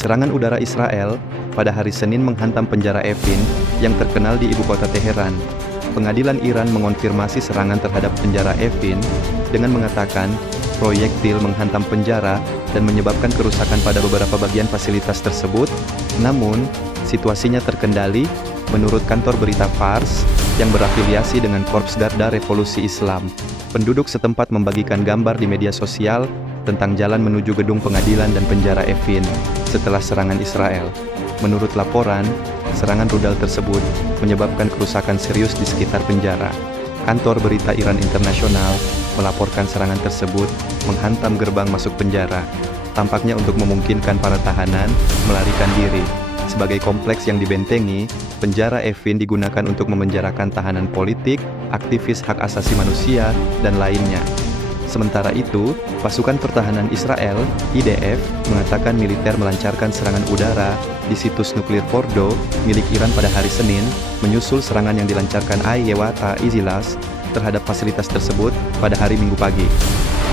Serangan udara Israel pada hari Senin menghantam penjara Evin yang terkenal di ibu kota Teheran. Pengadilan Iran mengonfirmasi serangan terhadap penjara Evin dengan mengatakan proyektil menghantam penjara dan menyebabkan kerusakan pada beberapa bagian fasilitas tersebut. Namun, situasinya terkendali, menurut kantor berita Fars yang berafiliasi dengan Korps Garda Revolusi Islam. Penduduk setempat membagikan gambar di media sosial tentang jalan menuju gedung pengadilan dan penjara Evin setelah serangan Israel. Menurut laporan, serangan rudal tersebut menyebabkan kerusakan serius di sekitar penjara. Kantor berita Iran Internasional melaporkan serangan tersebut menghantam gerbang masuk penjara, tampaknya untuk memungkinkan para tahanan melarikan diri. Sebagai kompleks yang dibentengi, penjara Evin digunakan untuk memenjarakan tahanan politik, aktivis hak asasi manusia, dan lainnya. Sementara itu, pasukan pertahanan Israel, IDF, mengatakan militer melancarkan serangan udara di situs nuklir Fordo, milik Iran pada hari Senin, menyusul serangan yang dilancarkan Ayewata Izilas terhadap fasilitas tersebut pada hari Minggu pagi.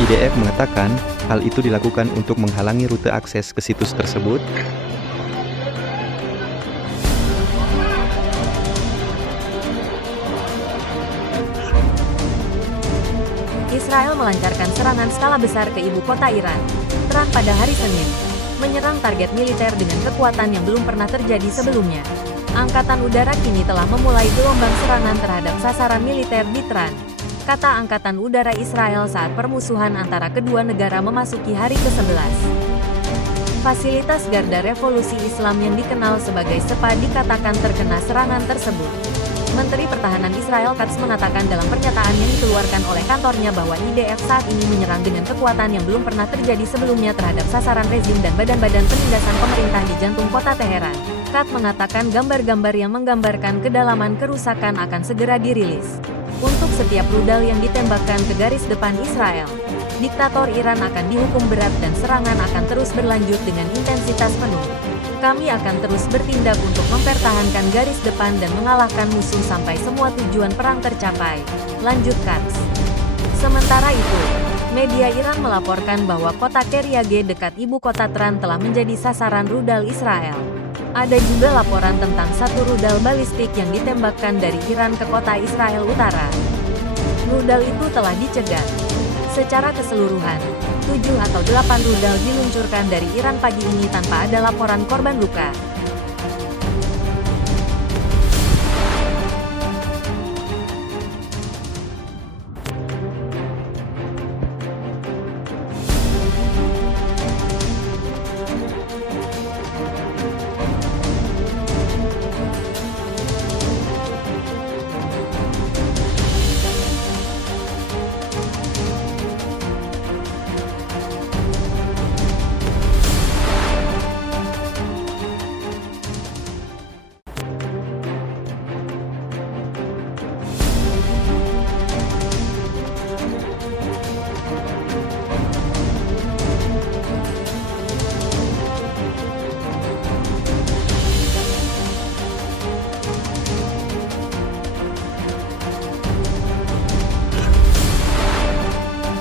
IDF mengatakan, hal itu dilakukan untuk menghalangi rute akses ke situs tersebut. Israel melancarkan serangan skala besar ke ibu kota Iran, Teheran pada hari Senin, menyerang target militer dengan kekuatan yang belum pernah terjadi sebelumnya. Angkatan Udara kini telah memulai gelombang serangan terhadap sasaran militer di Teheran, kata Angkatan Udara Israel saat permusuhan antara kedua negara memasuki hari ke-11. Fasilitas Garda Revolusi Islam yang dikenal sebagai SEPA dikatakan terkena serangan tersebut. Menteri Pertahanan Israel Katz mengatakan dalam pernyataan yang dikeluarkan oleh kantornya bahwa IDF saat ini menyerang dengan kekuatan yang belum pernah terjadi sebelumnya terhadap sasaran rezim dan badan-badan penindasan pemerintah di jantung kota Teheran. Katz mengatakan gambar-gambar yang menggambarkan kedalaman kerusakan akan segera dirilis. Untuk setiap rudal yang ditembakkan ke garis depan Israel, diktator Iran akan dihukum berat dan serangan akan terus berlanjut dengan intensitas penuh. Kami akan terus bertindak untuk mempertahankan garis depan dan mengalahkan musuh sampai semua tujuan perang tercapai, lanjut Katz. Sementara itu, media Iran melaporkan bahwa kota Keryage dekat ibu kota Teheran telah menjadi sasaran rudal Israel. Ada juga laporan tentang satu rudal balistik yang ditembakkan dari Iran ke kota Israel Utara. Rudal itu telah dicegat. Secara keseluruhan, 7 atau 8 rudal diluncurkan dari Iran pagi ini tanpa ada laporan korban luka.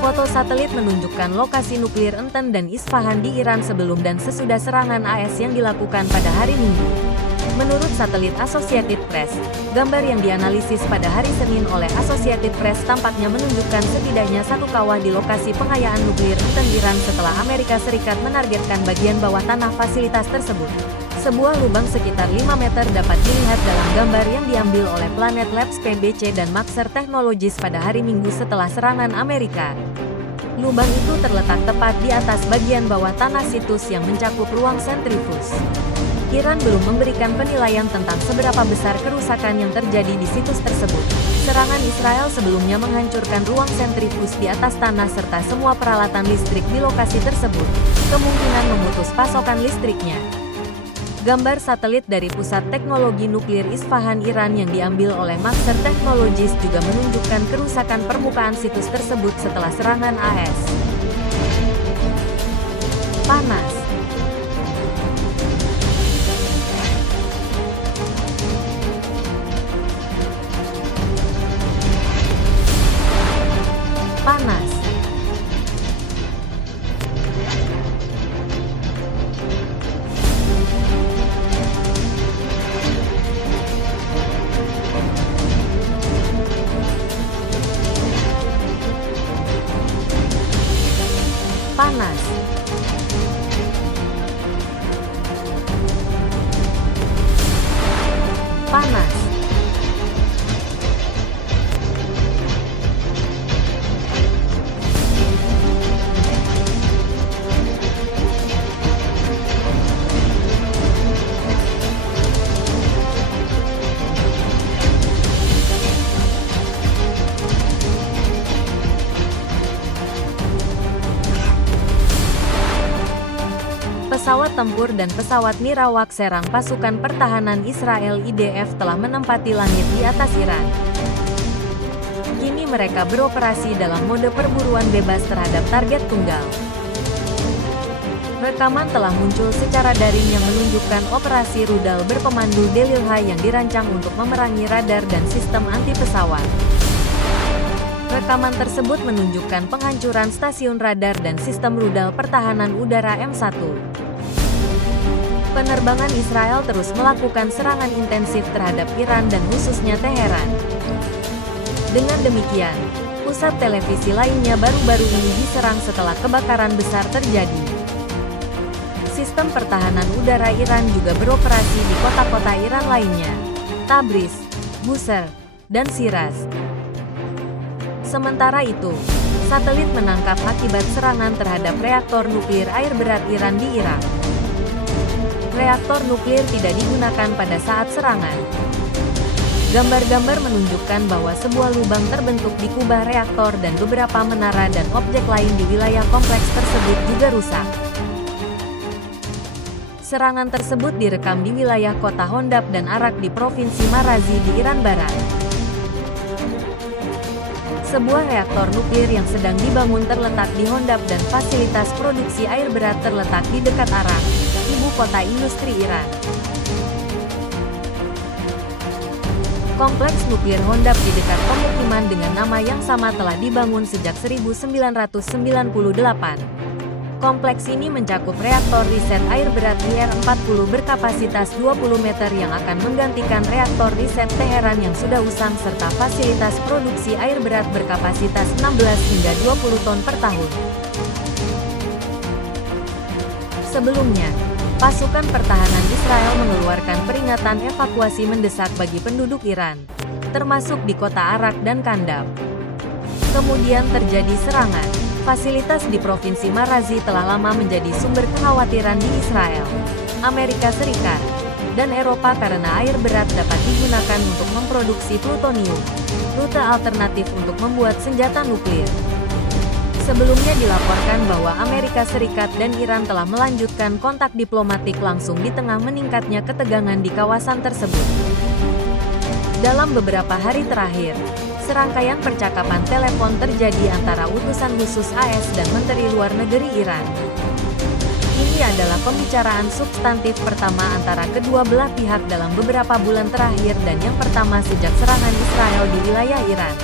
Foto satelit menunjukkan lokasi nuklir Enten dan Isfahan di Iran sebelum dan sesudah serangan AS yang dilakukan pada hari Minggu. Menurut satelit Associated Press, gambar yang dianalisis pada hari Senin oleh Associated Press tampaknya menunjukkan setidaknya satu kawah di lokasi pengayaan nuklir Enten Iran setelah Amerika Serikat menargetkan bagian bawah tanah fasilitas tersebut. Sebuah lubang sekitar 5 meter dapat dilihat dalam gambar yang diambil oleh Planet Labs PBC dan Maxar Technologies pada hari Minggu setelah serangan Amerika. Lubang itu terletak tepat di atas bagian bawah tanah situs yang mencakup ruang sentrifuge. Iran belum memberikan penilaian tentang seberapa besar kerusakan yang terjadi di situs tersebut. Serangan Israel sebelumnya menghancurkan ruang sentrifuge di atas tanah serta semua peralatan listrik di lokasi tersebut, kemungkinan memutus pasokan listriknya. Gambar satelit dari Pusat Teknologi Nuklir Isfahan Iran yang diambil oleh Maxar Technologies juga menunjukkan kerusakan permukaan situs tersebut setelah serangan AS. Panas. Panas. tempur dan pesawat Mirawak serang pasukan pertahanan Israel IDF telah menempati langit di atas Iran. Kini mereka beroperasi dalam mode perburuan bebas terhadap target tunggal. Rekaman telah muncul secara daring yang menunjukkan operasi rudal berpemandu Delilha yang dirancang untuk memerangi radar dan sistem anti-pesawat. Rekaman tersebut menunjukkan penghancuran stasiun radar dan sistem rudal pertahanan udara M1. Penerbangan Israel terus melakukan serangan intensif terhadap Iran dan khususnya Teheran. Dengan demikian, pusat televisi lainnya baru-baru ini diserang setelah kebakaran besar terjadi. Sistem pertahanan udara Iran juga beroperasi di kota-kota Iran lainnya, Tabriz, Bushehr, dan Shiraz. Sementara itu, satelit menangkap akibat serangan terhadap reaktor nuklir air berat Iran di Irak. Reaktor nuklir tidak digunakan pada saat serangan. Gambar-gambar menunjukkan bahwa sebuah lubang terbentuk di kubah reaktor dan beberapa menara dan objek lain di wilayah kompleks tersebut juga rusak. Serangan tersebut direkam di wilayah kota Hondab dan Arak di Provinsi Marazi di Iran Barat. Sebuah reaktor nuklir yang sedang dibangun terletak di Hondab dan fasilitas produksi air berat terletak di dekat Arak, ibu kota industri Iran. Kompleks nuklir Hondab di dekat pemukiman dengan nama yang sama telah dibangun sejak 1998. Kompleks ini mencakup reaktor riset air berat IR-40 berkapasitas 20 meter yang akan menggantikan reaktor riset Teheran yang sudah usang serta fasilitas produksi air berat berkapasitas 16 hingga 20 ton per tahun. Sebelumnya, pasukan pertahanan Israel mengeluarkan peringatan evakuasi mendesak bagi penduduk Iran, termasuk di kota Arak dan Kandab. Kemudian terjadi serangan. Fasilitas di Provinsi Marazi telah lama menjadi sumber kekhawatiran di Israel, Amerika Serikat, dan Eropa karena air berat dapat digunakan untuk memproduksi plutonium, rute alternatif untuk membuat senjata nuklir. Sebelumnya dilaporkan bahwa Amerika Serikat dan Iran telah melanjutkan kontak diplomatik langsung di tengah meningkatnya ketegangan di kawasan tersebut. Dalam beberapa hari terakhir, serangkaian percakapan telepon terjadi antara utusan khusus AS dan Menteri Luar Negeri Iran. Ini adalah pembicaraan substantif pertama antara kedua belah pihak dalam beberapa bulan terakhir dan yang pertama sejak serangan Israel di wilayah Iran.